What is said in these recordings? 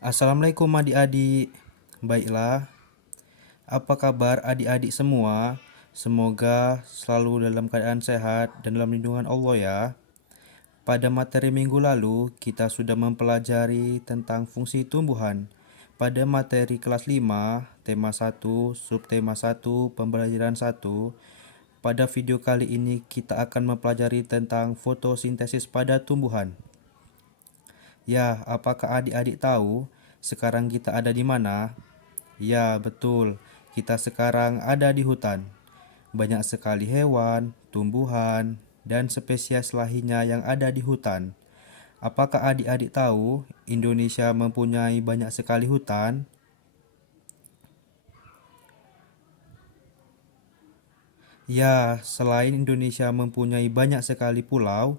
Assalamualaikum adik-adik. Baiklah, apa kabar adik-adik semua? Semoga selalu dalam keadaan sehat dan dalam lindungan Allah ya. Pada materi minggu lalu, kita sudah mempelajari tentang fungsi tumbuhan. Pada materi kelas 5, tema 1, subtema 1, pembelajaran 1. Pada video kali ini kita akan mempelajari tentang fotosintesis pada tumbuhan. Ya, apakah adik-adik tahu sekarang kita ada di mana? Ya, betul. Kita sekarang ada di hutan. Banyak sekali hewan, tumbuhan, dan spesies lainnya yang ada di hutan. Apakah adik-adik tahu Indonesia mempunyai banyak sekali hutan? Ya, selain Indonesia mempunyai banyak sekali pulau,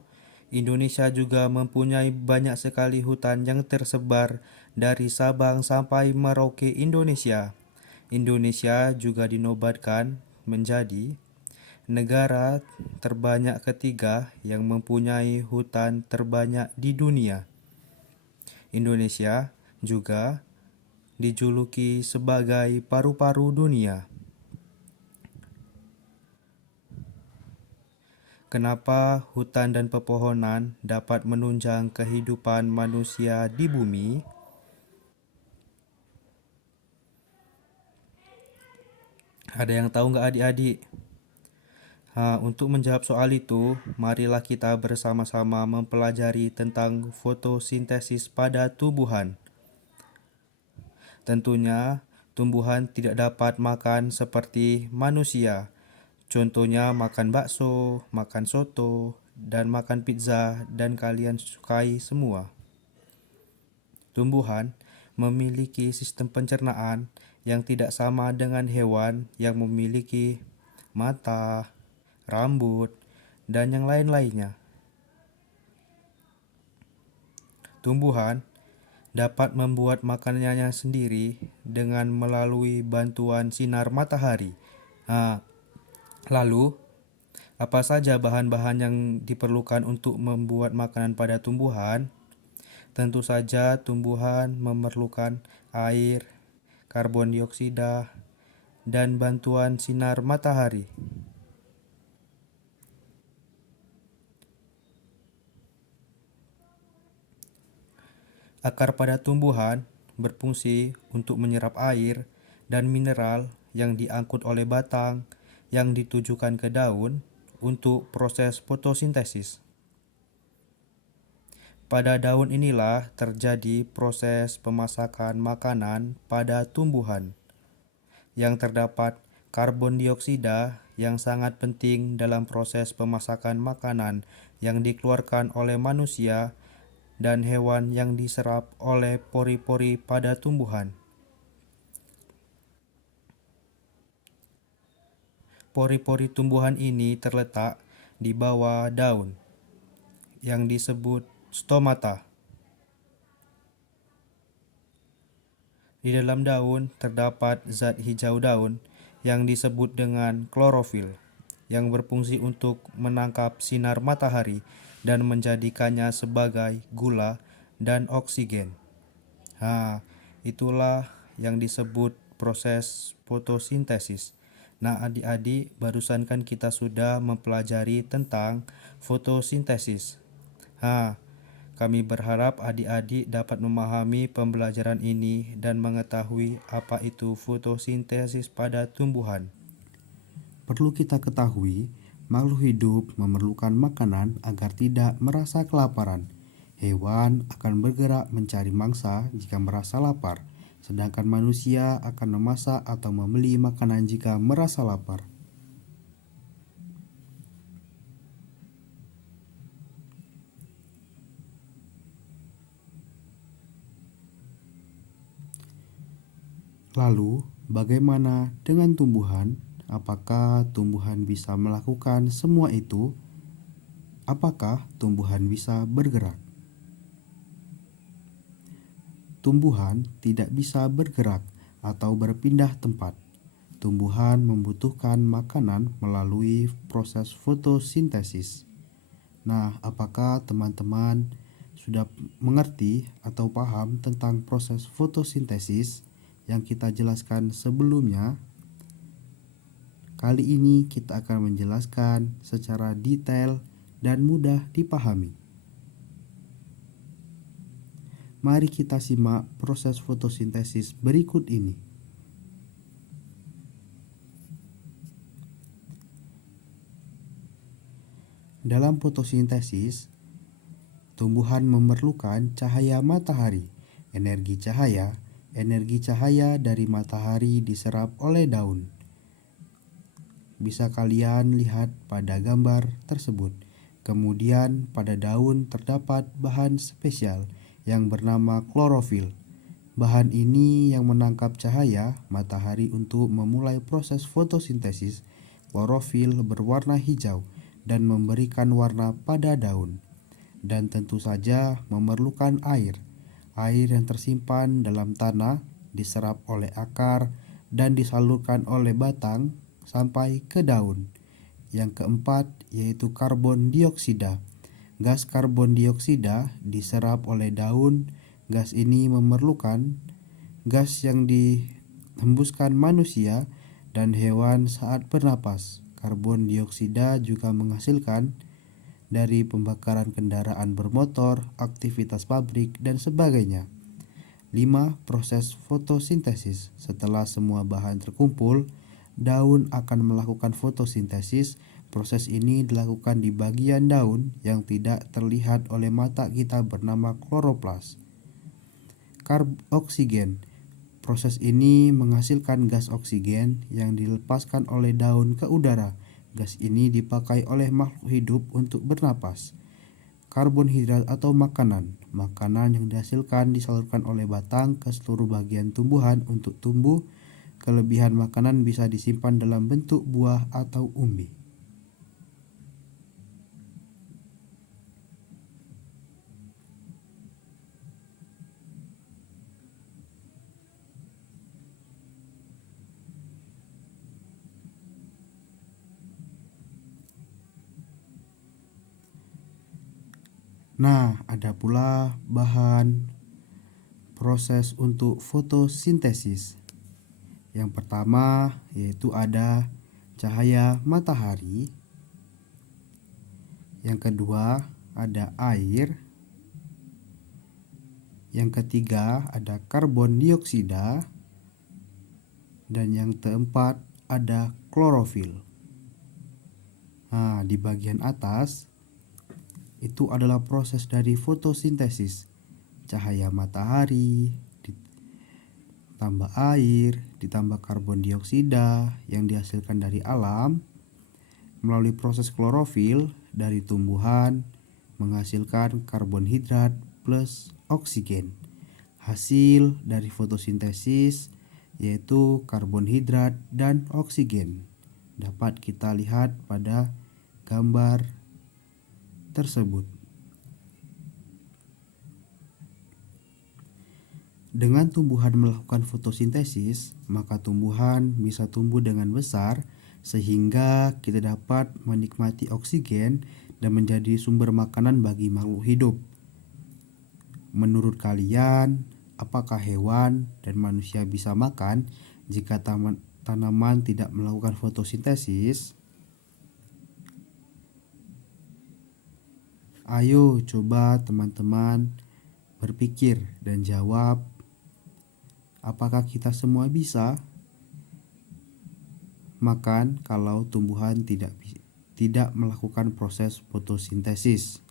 Indonesia juga mempunyai banyak sekali hutan yang tersebar dari Sabang sampai Merauke Indonesia. Indonesia juga dinobatkan menjadi negara terbanyak ketiga yang mempunyai hutan terbanyak di dunia. Indonesia juga dijuluki sebagai paru-paru dunia. Kenapa hutan dan pepohonan dapat menunjang kehidupan manusia di bumi? Ada yang tahu nggak adik-adik? Untuk menjawab soal itu, marilah kita bersama-sama mempelajari tentang fotosintesis pada tumbuhan. Tentunya, tumbuhan tidak dapat makan seperti manusia. Contohnya makan bakso, makan soto, dan makan pizza dan kalian sukai semua. Tumbuhan memiliki sistem pencernaan yang tidak sama dengan hewan yang memiliki mata, rambut, dan yang lain-lainnya. Tumbuhan dapat membuat makanannya sendiri dengan melalui bantuan sinar matahari. Nah, lalu, apa saja bahan-bahan yang diperlukan untuk membuat makanan pada tumbuhan? Tentu saja tumbuhan memerlukan air, karbon dioksida, dan bantuan sinar matahari. Akar pada tumbuhan berfungsi untuk menyerap air dan mineral yang diangkut oleh batang yang ditujukan ke daun untuk proses fotosintesis. Pada daun inilah terjadi proses pemasakan makanan pada tumbuhan, yang terdapat karbon dioksida yang sangat penting dalam proses pemasakan makanan yang dikeluarkan oleh manusia dan hewan yang diserap oleh pori-pori pada tumbuhan. Pori-pori tumbuhan ini terletak di bawah daun yang disebut stomata. Di dalam daun terdapat zat hijau daun yang disebut dengan klorofil yang berfungsi untuk menangkap sinar matahari dan menjadikannya sebagai gula dan oksigen. Itulah yang disebut proses fotosintesis. Nah, adik-adik, barusan kan kita sudah mempelajari tentang fotosintesis. Kami berharap adik-adik dapat memahami pembelajaran ini dan mengetahui apa itu fotosintesis pada tumbuhan. Perlu kita ketahui, makhluk hidup memerlukan makanan agar tidak merasa kelaparan. Hewan akan bergerak mencari mangsa jika merasa lapar, sedangkan manusia akan memasak atau membeli makanan jika merasa lapar. Lalu, bagaimana dengan tumbuhan? Apakah tumbuhan bisa melakukan semua itu? Apakah tumbuhan bisa bergerak? Tumbuhan tidak bisa bergerak atau berpindah tempat. Tumbuhan membutuhkan makanan melalui proses fotosintesis. Nah, apakah teman-teman sudah mengerti atau paham tentang proses fotosintesis yang kita jelaskan sebelumnya, kali ini kita akan menjelaskan secara detail dan mudah dipahami. Mari kita simak proses fotosintesis berikut ini. Dalam fotosintesis, tumbuhan memerlukan cahaya matahari. Energi cahaya dari matahari diserap oleh daun. Bisa kalian lihat pada gambar tersebut. Kemudian pada daun terdapat bahan spesial yang bernama klorofil. Bahan ini yang menangkap cahaya matahari untuk memulai proses fotosintesis. Klorofil berwarna hijau dan memberikan warna pada daun. Dan tentu saja memerlukan air. Air yang tersimpan dalam tanah diserap oleh akar dan disalurkan oleh batang sampai ke daun. Yang keempat yaitu karbon dioksida. Gas karbon dioksida diserap oleh daun. Gas ini memerlukan gas yang dihembuskan manusia dan hewan saat bernapas. Karbon dioksida juga menghasilkan dari pembakaran kendaraan bermotor, aktivitas pabrik, dan sebagainya. 5. Proses fotosintesis. Setelah semua bahan terkumpul, daun akan melakukan fotosintesis. Proses ini dilakukan di bagian daun yang tidak terlihat oleh mata kita bernama kloroplas. Oksigen. Proses ini menghasilkan gas oksigen yang dilepaskan oleh daun ke udara. Gas ini dipakai oleh makhluk hidup untuk bernapas. Karbohidrat atau makanan. Makanan yang dihasilkan disalurkan oleh batang ke seluruh bagian tumbuhan untuk tumbuh. Kelebihan makanan bisa disimpan dalam bentuk buah atau umbi. Nah, ada pula bahan proses untuk fotosintesis. Yang pertama yaitu ada cahaya matahari. Yang kedua ada air. Yang ketiga ada karbon dioksida. Dan yang keempat ada klorofil. Nah, di bagian atas itu adalah proses dari fotosintesis. Cahaya matahari, ditambah air, ditambah karbon dioksida yang dihasilkan dari alam, melalui proses klorofil dari tumbuhan, menghasilkan karbohidrat plus oksigen. Hasil dari fotosintesis yaitu karbonhidrat dan oksigen. Dapat kita lihat pada gambar tersebut. Dengan tumbuhan melakukan fotosintesis, maka tumbuhan bisa tumbuh dengan besar sehingga kita dapat menikmati oksigen dan menjadi sumber makanan bagi makhluk hidup. Menurut kalian, apakah hewan dan manusia bisa makan jika tanaman tidak melakukan fotosintesis? Ayo coba teman-teman berpikir dan jawab, apakah kita semua bisa makan kalau tumbuhan tidak melakukan proses fotosintesis?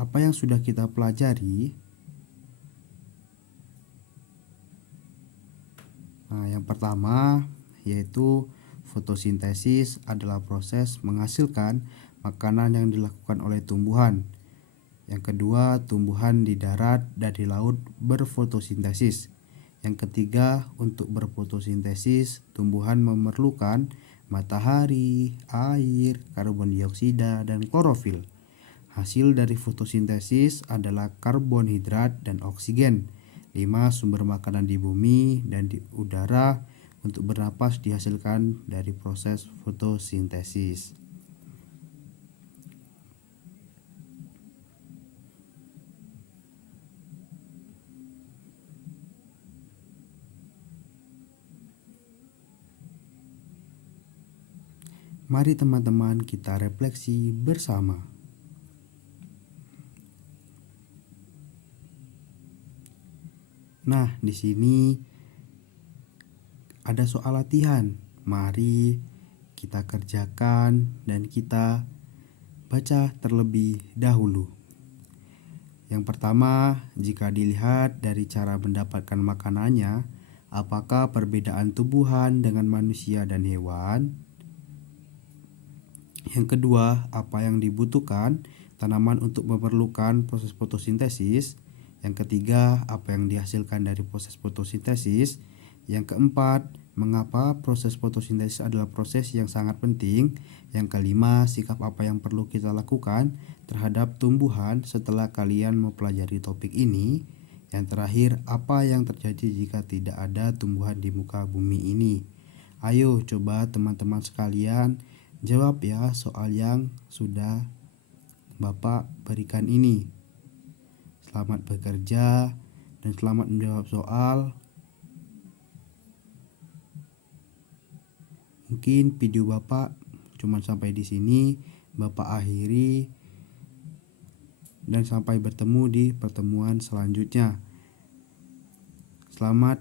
Apa yang sudah kita pelajari? Nah, yang pertama yaitu fotosintesis adalah proses menghasilkan makanan yang dilakukan oleh tumbuhan. Yang kedua, tumbuhan di darat dan di laut berfotosintesis. Yang ketiga, untuk berfotosintesis, tumbuhan memerlukan matahari, air, karbon dioksida, dan klorofil. Hasil dari fotosintesis adalah karbonhidrat dan oksigen. 5 sumber makanan di bumi dan di udara untuk bernapas dihasilkan dari proses fotosintesis. Mari teman-teman kita refleksi bersama. Nah, di sini ada soal latihan. Mari kita kerjakan dan kita baca terlebih dahulu. Yang pertama, jika dilihat dari cara mendapatkan makanannya, apakah perbedaan tumbuhan dengan manusia dan hewan? Yang kedua, apa yang dibutuhkan tanaman untuk memerlukan proses fotosintesis? Yang ketiga, apa yang dihasilkan dari proses fotosintesis? Yang keempat, mengapa proses fotosintesis adalah proses yang sangat penting? Yang kelima, sikap apa yang perlu kita lakukan terhadap tumbuhan setelah kalian mempelajari topik ini? Yang terakhir, apa yang terjadi jika tidak ada tumbuhan di muka bumi ini? Ayo coba teman-teman sekalian jawab ya soal yang sudah Bapak berikan ini. Selamat bekerja dan selamat menjawab soal. Mungkin video Bapak cuma sampai di sini. Bapak akhiri dan sampai bertemu di pertemuan selanjutnya. Selamat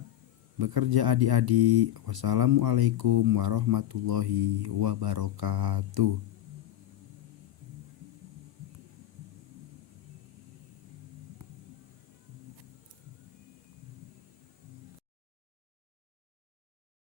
bekerja adik-adik. Wassalamualaikum warahmatullahi wabarakatuh.